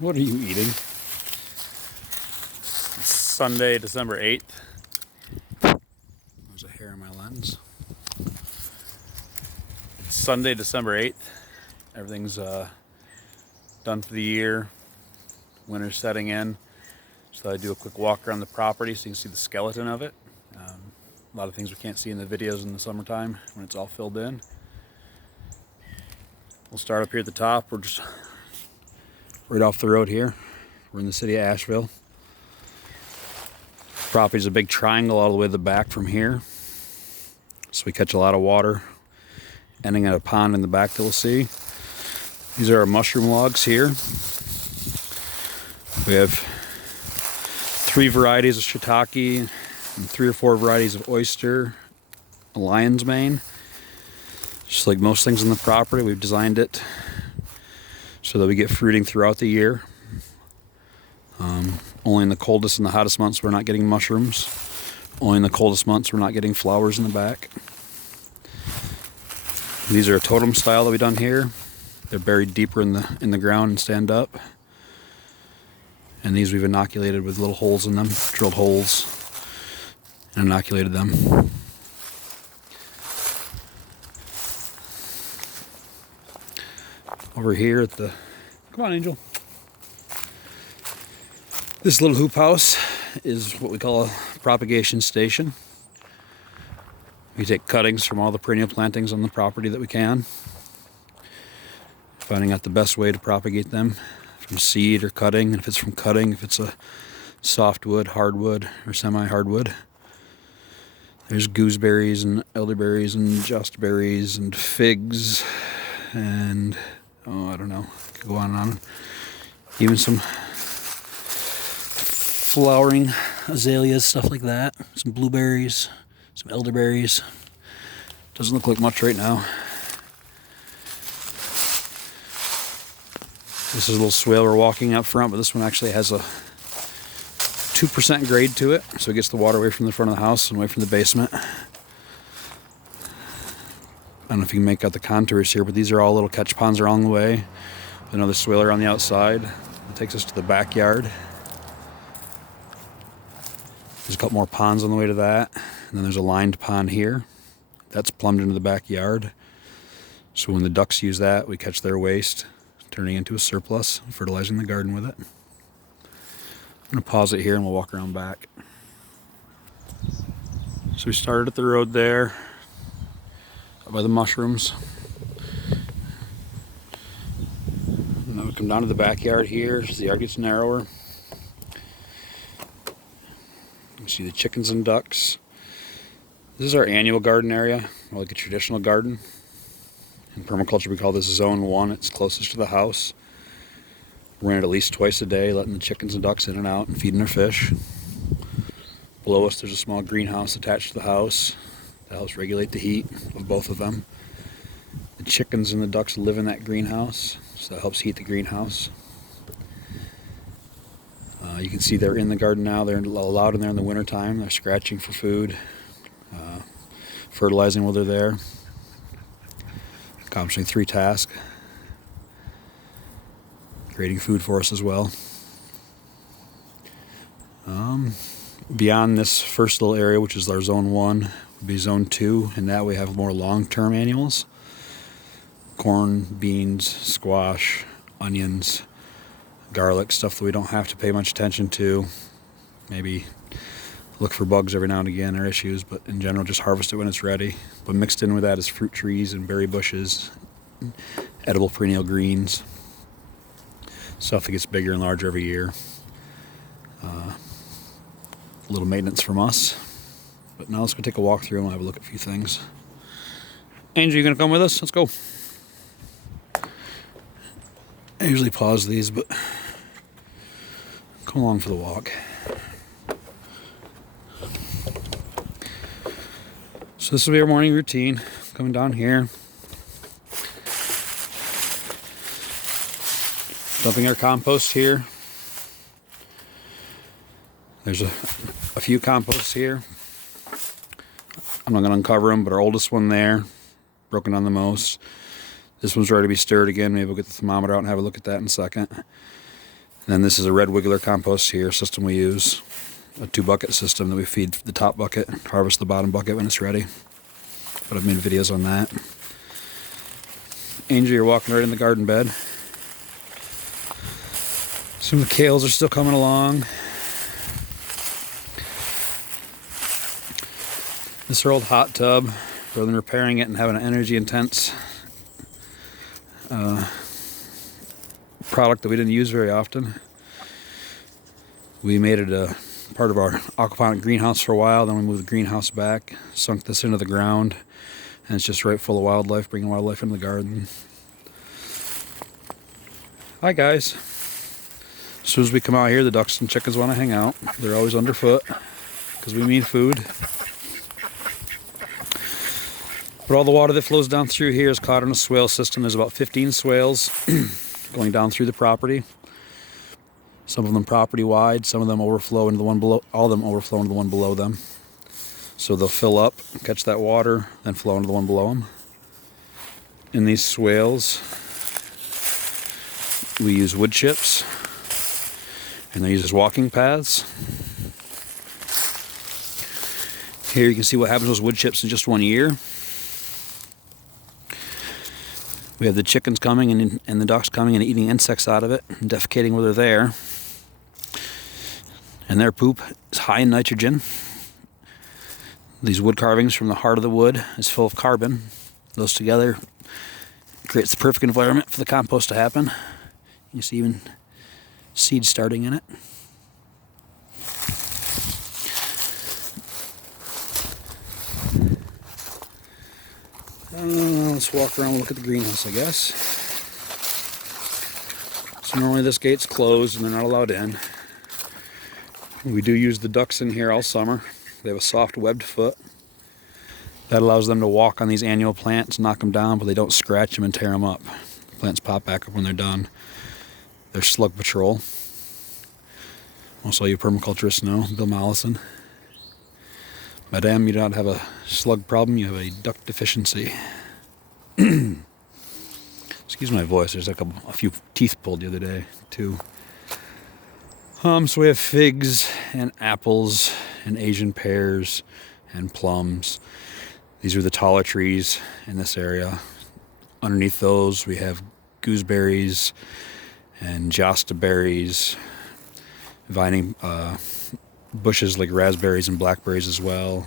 What are you eating? It's Sunday, December 8th. There's a hair in my lens. It's Sunday, December 8th. Everything's done for the year. Winter's setting in. So I do a quick walk around the property so you can see the skeleton of it. A lot of things we can't see in the videos in the summertime when it's all filled in. We'll start up here at the top. We're just right off the road here. We're in the city of Asheville. Property's a big triangle all the way to the back from here. So we catch a lot of water, ending at a pond in the back that we'll see. These are our mushroom logs here. We have 3 varieties of shiitake and 3 or 4 varieties of oyster, a lion's mane. Just like most things on the property, we've designed it so that we get fruiting throughout the year. Only in the coldest and the hottest months we're not getting mushrooms. Only in the coldest months we're not getting flowers in the back. These are a totem style that we've done here. They're buried deeper in the ground and stand up. And these we've inoculated with little holes in them, drilled holes, and inoculated them. Over here at the, come on Angel. This little hoop house is what we call a propagation station. We take cuttings from all the perennial plantings on the property that we can, finding out the best way to propagate them from seed or cutting, and if it's from cutting, if it's a softwood, hardwood, or semi-hardwood. There's gooseberries and elderberries and justberries and figs and, oh, I don't know, could go on and on. Even some flowering azaleas, stuff like that. Some blueberries, some elderberries. Doesn't look like much right now. This is a little swale we're walking up front, but this one actually has a 2% grade to it, so it gets the water away from the front of the house and away from the basement. I don't know if you can make out the contours here, but these are all little catch ponds along the way. Another swaler on the outside. It takes us to the backyard. There's a couple more ponds on the way to that. And then there's a lined pond here. That's plumbed into the backyard. So when the ducks use that, we catch their waste, turning into a surplus, fertilizing the garden with it. I'm going to pause it here and we'll walk around back. So we started at the road there, up by the mushrooms. And then we come down to the backyard here as the yard gets narrower. You see the chickens and ducks. This is our annual garden area, or like a traditional garden. In permaculture we call this Zone 1, it's closest to the house. We're in it at least twice a day, letting the chickens and ducks in and out and feeding their fish. Below us there's a small greenhouse attached to the house that helps regulate the heat of both of them. The chickens and the ducks live in that greenhouse, so that helps heat the greenhouse. You can see they're in the garden now. They're allowed in there in the wintertime. They're scratching for food, fertilizing while they're there, accomplishing 3 tasks, creating food for us as well. Beyond this first little area, which is our Zone 1, would be Zone 2, and that we have more long-term annuals. Corn, beans, squash, onions, garlic, stuff that we don't have to pay much attention to. Maybe look for bugs every now and again or issues, but in general just harvest it when it's ready. But mixed in with that is fruit trees and berry bushes, edible perennial greens, stuff that gets bigger and larger every year. A little maintenance from us. But now let's go take a walk through and we'll have a look at a few things. Angel, you gonna come with us? Let's go. I usually pause these, but come along for the walk. So this will be our morning routine. Coming down here, dumping our compost here. There's a few composts here. I'm not going to uncover them, but our oldest one there, broken down the most. This one's ready to be stirred again. Maybe we'll get the thermometer out and have a look at that in a second. And then this is a red wiggler compost here system we use. A 2-bucket system that we feed the top bucket, harvest the bottom bucket when it's ready. But I've made videos on that. Angel, you're walking right in the garden bed. Some of the kales are still coming along. This is our old hot tub. Rather than repairing it and having an energy intense product that we didn't use very often, we made it a part of our aquaponic greenhouse for a while. Then we moved the greenhouse back, sunk this into the ground, and it's just right full of wildlife, bringing wildlife into the garden. Hi guys. As soon as we come out here, the ducks and chickens want to hang out. They're always underfoot because we mean food. But all the water that flows down through here is caught in a swale system. There's about 15 swales going down through the property. Some of them property wide, some of them overflow into the one below, all of them overflow into the one below them. So they'll fill up, catch that water, then flow into the one below them. In these swales, we use wood chips, and they're used as walking paths. Here you can see what happens with wood chips in just 1 year. We have the chickens coming and the ducks coming and eating insects out of it, and defecating where they're there. And their poop is high in nitrogen. These wood carvings from the heart of the wood is full of carbon. Those together creates the perfect environment for the compost to happen. You see even seeds starting in it. Let's walk around and look at the greenhouse, I guess. So normally this gate's closed and they're not allowed in. We do use the ducks in here all summer. They have a soft webbed foot. That allows them to walk on these annual plants, knock them down, but they don't scratch them and tear them up. Plants pop back up when they're done. They're slug patrol. Most all you permaculturists know, Bill Mollison. Madame, you do not have a slug problem, you have a duck deficiency. Excuse my voice, there's like a few teeth pulled the other day, too. So we have figs and apples and Asian pears and plums. These are the taller trees in this area. Underneath those we have gooseberries and josta berries, vining bushes like raspberries and blackberries as well.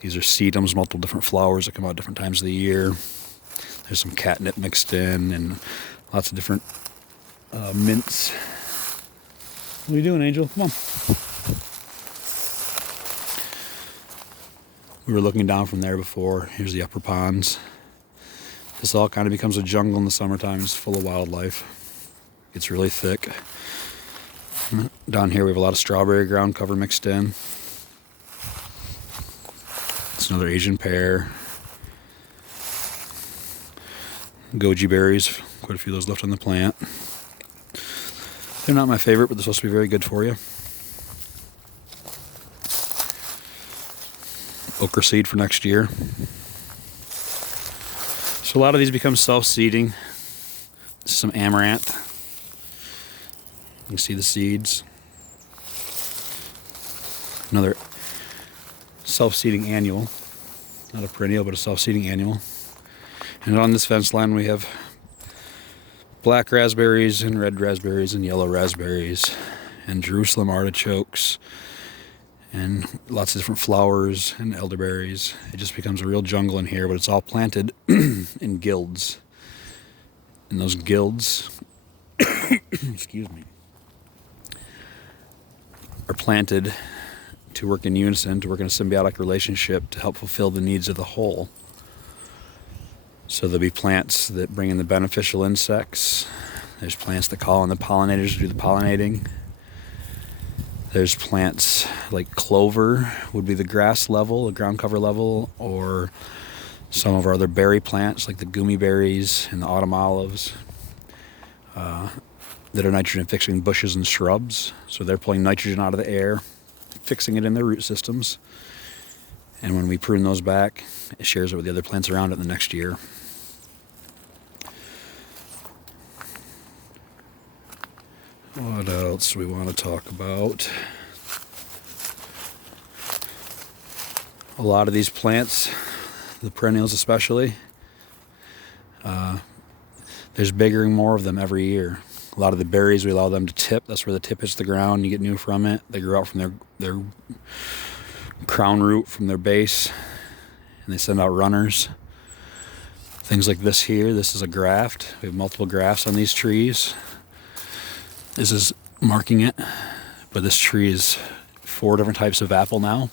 These are sedums, multiple different flowers that come out different times of the year. There's some catnip mixed in and lots of different mints. What are you doing, Angel? Come on. We were looking down from there before. Here's the upper ponds. This all kind of becomes a jungle in the summertime. It's full of wildlife. It's really thick. Down here we have a lot of strawberry ground cover mixed in. It's another Asian pear. Goji berries, quite a few of those left on the plant. They're not my favorite, but they're supposed to be very good for you. Okra seed for next year. So a lot of these become self-seeding. This is some amaranth. You can see the seeds. Another self-seeding annual. Not a perennial, but a self-seeding annual. And on this fence line we have black raspberries and red raspberries and yellow raspberries and Jerusalem artichokes and lots of different flowers and elderberries. It just becomes a real jungle in here, but it's all planted in guilds. And those guilds, excuse me, are planted to work in unison, to work in a symbiotic relationship to help fulfill the needs of the whole. So there'll be plants that bring in the beneficial insects. There's plants that call on the pollinators to do the pollinating. There's plants like clover would be the grass level, the ground cover level, or some of our other berry plants like the gummy berries and the autumn olives that are nitrogen fixing bushes and shrubs. So they're pulling nitrogen out of the air, fixing it in their root systems. And when we prune those back, it shares it with the other plants around it in the next year. What else do we want to talk about? A lot of these plants, the perennials especially, there's bigger and more of them every year. A lot of the berries, we allow them to tip. That's where the tip hits the ground. You get new from it. They grow out from their crown root from their base, and they send out runners. Things like this here. This is a graft. We have multiple grafts on these trees. This is marking it, but this tree is 4 different types of apple now.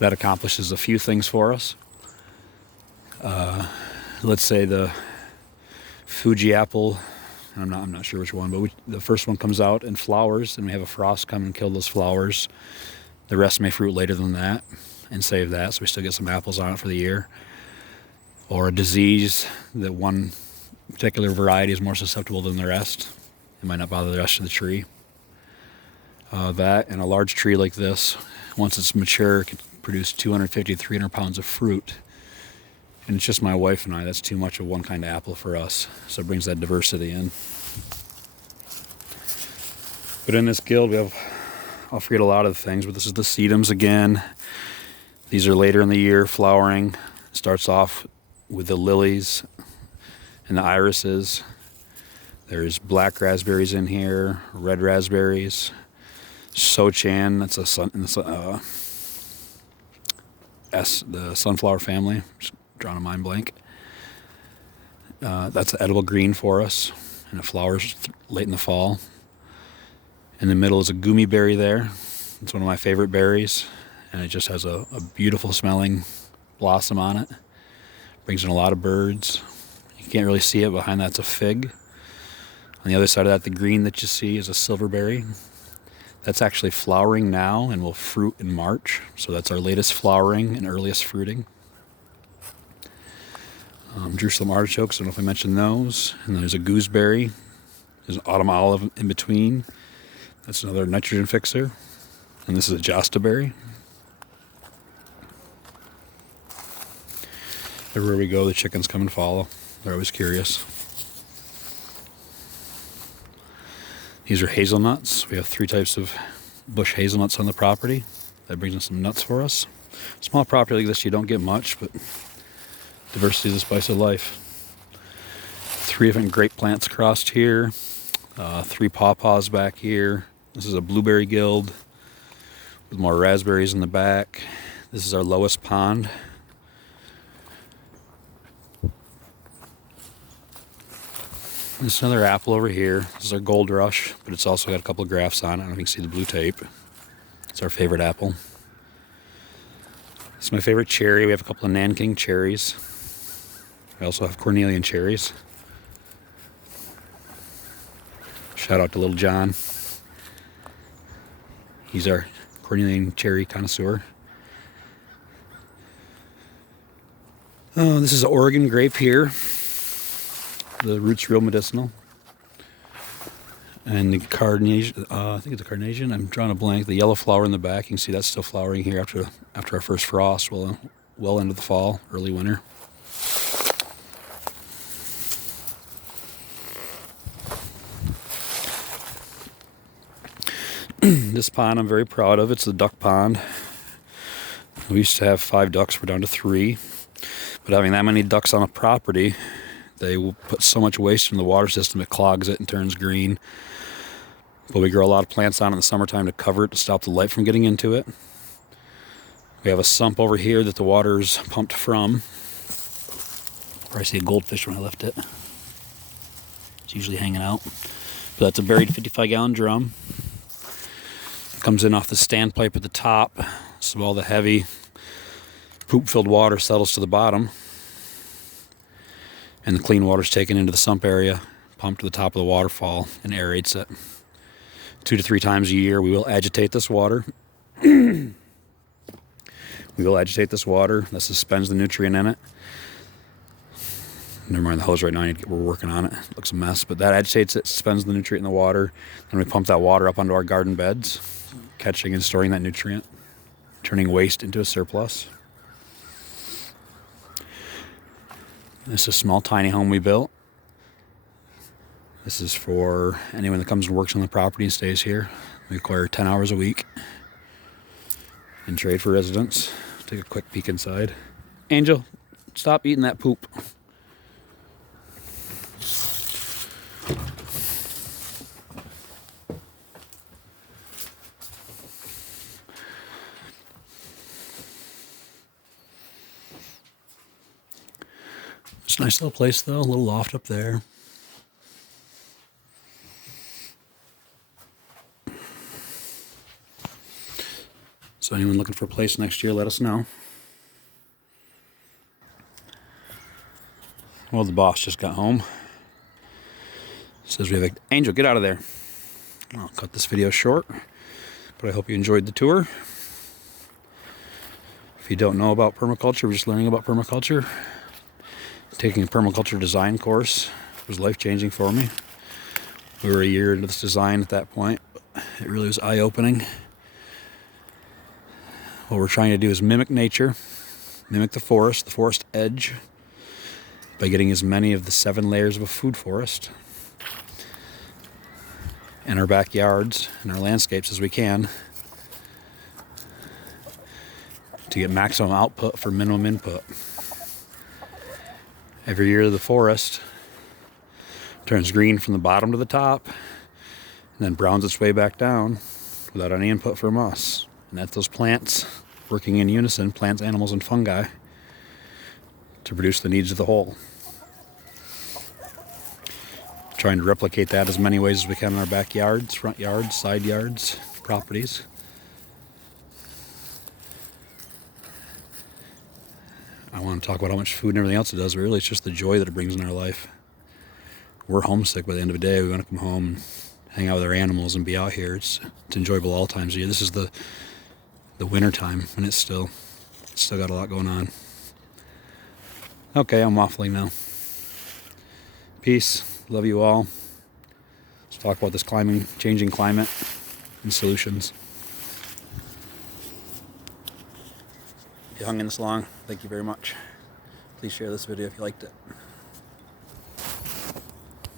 That accomplishes a few things for us. Let's say the Fuji apple, I'm not sure which one, but the first one comes out and flowers, and we have a frost come and kill those flowers. The rest may fruit later than that and save that, so we still get some apples on it for the year. Or a disease that one particular variety is more susceptible than the rest. It might not bother the rest of the tree. That and a large tree like this, once it's mature, can produce 250 to 300 pounds of fruit. And it's just my wife and I. That's too much of one kind of apple for us. So it brings that diversity in. But in this guild, I'll forget a lot of the things, but this is the sedums again. These are later in the year flowering. It starts off with the lilies and the irises. There's black raspberries in here, red raspberries. Sochan, that's the sunflower family. Just drawing a mind blank. That's an edible green for us, and it flowers late in the fall. In the middle is a gummy berry there. It's one of my favorite berries, and it just has a beautiful smelling blossom on it. Brings in a lot of birds. You can't really see it. Behind that's a fig. On the other side of that, the green that you see is a silverberry. That's actually flowering now and will fruit in March. So that's our latest flowering and earliest fruiting. Jerusalem artichokes, I don't know if I mentioned those. And then there's a gooseberry. There's an autumn olive in between. That's another nitrogen fixer. And this is a josta berry. Everywhere we go, the chickens come and follow. They're always curious. These are hazelnuts. We have 3 types of bush hazelnuts on the property. That brings in some nuts for us. Small property like this, you don't get much, but diversity is the spice of life. 3 different grape plants crossed here. 3 pawpaws back here. This is a blueberry guild with more raspberries in the back. This is our lowest pond. There's another apple over here. This is our Gold Rush, but it's also got a couple of grafts on it. I don't know if you can see the blue tape. It's our favorite apple. It's my favorite cherry. We have a couple of Nanking cherries. We also have Cornelian cherries. Shout out to Little John. He's our Cornelian cherry connoisseur. Oh, this is an Oregon grape here. The root's real medicinal. And the carnation, I think it's a carnation. I'm drawing a blank. The yellow flower in the back. You can see that's still flowering here after our first frost. Well into the fall, early winter. This pond I'm very proud of. It's the duck pond. We used to have 5 ducks. We're down to 3. But having that many ducks on a property, they will put so much waste in the water system it clogs it and turns green. But we grow a lot of plants on it in the summertime to cover it, to stop the light from getting into it. We have a sump over here that the water's pumped from. Probably see a goldfish when I lift it. It's usually hanging out. But that's a buried 55-gallon drum. It comes in off the standpipe at the top, so all the heavy poop-filled water settles to the bottom. And the clean water is taken into the sump area, pumped to the top of the waterfall, and aerates it. 2 to 3 times a year, we will agitate this water. That suspends the nutrient in it. Never mind the hose right now, we're working on it. It looks a mess, but that agitates it, suspends the nutrient in the water. Then we pump that water up onto our garden beds, catching and storing that nutrient, turning waste into a surplus. This is a small tiny home we built. This is for anyone that comes and works on the property and stays here. We require 10 hours a week in trade for residents. Take a quick peek inside. Angel, stop eating that poop. It's a nice little place though, a little loft up there. So anyone looking for a place next year, let us know. Well, the boss just got home. Says we have Angel, get out of there. I'll cut this video short, but I hope you enjoyed the tour. If you don't know about permaculture, we're just learning about permaculture. Taking a permaculture design course was life-changing for me. We were a year into this design at that point. It really was eye-opening. What we're trying to do is mimic nature, mimic the forest edge, by getting as many of the 7 layers of a food forest in our backyards and our landscapes as we can to get maximum output for minimum input. Every year the forest turns green from the bottom to the top and then browns its way back down without any input from us. And that's those plants working in unison, plants, animals, and fungi, to produce the needs of the whole. Trying to replicate that as many ways as we can in our backyards, front yards, side yards, properties. I want to talk about how much food and everything else it does, but really it's just the joy that it brings in our life. We're homesick by the end of the day. We want to come home and hang out with our animals and be out here. It's enjoyable all times of year. This is the winter time, and it's still got a lot going on. Okay, I'm waffling now. Peace. Love you all. Let's talk about this changing climate and solutions. If you hung in this long, thank you very much. Please share this video if you liked it.